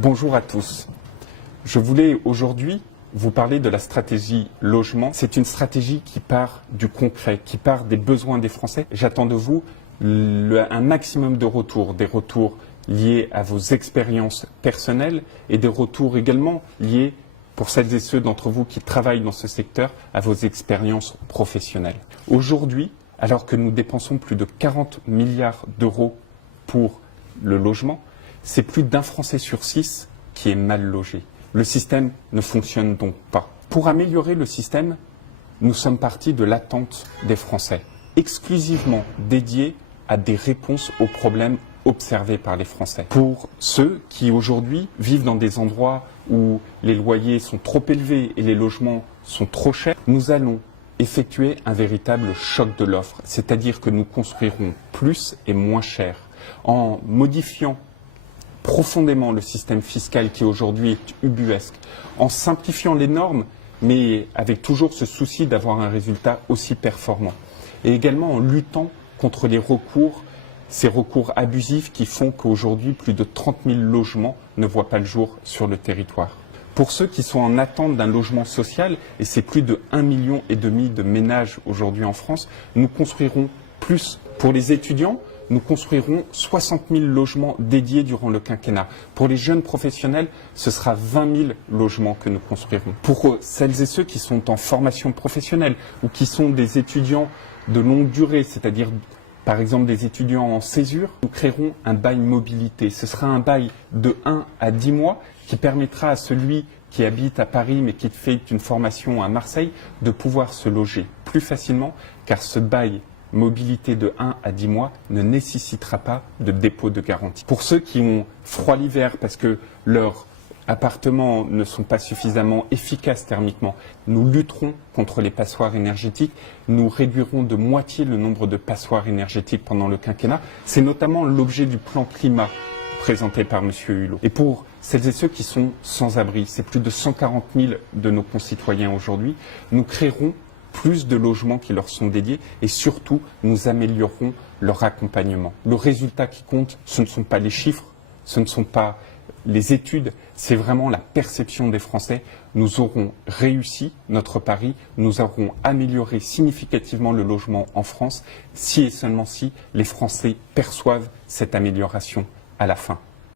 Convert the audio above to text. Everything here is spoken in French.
Bonjour à tous. Je voulais aujourd'hui vous parler de la stratégie logement. C'est une stratégie qui part du concret, qui part des besoins des Français. J'attends de vous un maximum de retours, des retours liés à vos expériences personnelles et des retours également liés, pour celles et ceux d'entre vous qui travaillent dans ce secteur, à vos expériences professionnelles. Aujourd'hui, alors que nous dépensons plus de 40 milliards d'euros pour le logement, c'est plus d'un Français sur 6 qui est mal logé. Le système ne fonctionne donc pas. Pour améliorer le système, nous sommes partis de l'attente des Français, exclusivement dédiée à des réponses aux problèmes observés par les Français. Pour ceux qui aujourd'hui vivent dans des endroits où les loyers sont trop élevés et les logements sont trop chers, nous allons effectuer un véritable choc de l'offre, c'est-à-dire que nous construirons plus et moins cher, en modifiant profondément le système fiscal qui aujourd'hui est ubuesque, en simplifiant les normes, mais avec toujours ce souci d'avoir un résultat aussi performant, et également en luttant contre les recours, ces recours abusifs qui font qu'aujourd'hui plus de 30 000 logements ne voient pas le jour sur le territoire. Pour ceux qui sont en attente d'un logement social, et c'est plus de 1,5 million de ménages aujourd'hui en France, nous construirons plus. Pour les étudiants, nous construirons 60 000 logements dédiés durant le quinquennat. Pour les jeunes professionnels, ce sera 20 000 logements que nous construirons. Pour celles et ceux qui sont en formation professionnelle ou qui sont des étudiants de longue durée, c'est-à-dire par exemple des étudiants en césure, nous créerons un bail mobilité. Ce sera un bail de 1 à 10 mois qui permettra à celui qui habite à Paris mais qui fait une formation à Marseille de pouvoir se loger plus facilement, car ce bail mobilité de 1 à 10 mois ne nécessitera pas de dépôt de garantie. Pour ceux qui ont froid l'hiver parce que leurs appartements ne sont pas suffisamment efficaces thermiquement, nous lutterons contre les passoires énergétiques. Nous réduirons de moitié le nombre de passoires énergétiques pendant le quinquennat. C'est notamment l'objet du plan climat présenté par M. Hulot. Et pour celles et ceux qui sont sans abri, c'est plus de 140 000 de nos concitoyens aujourd'hui, nous créerons plus de logements qui leur sont dédiés et surtout nous améliorerons leur accompagnement. Le résultat qui compte, ce ne sont pas les chiffres, ce ne sont pas les études, c'est vraiment la perception des Français. Nous aurons réussi notre pari, nous aurons amélioré significativement le logement en France, si et seulement si les Français perçoivent cette amélioration à la fin.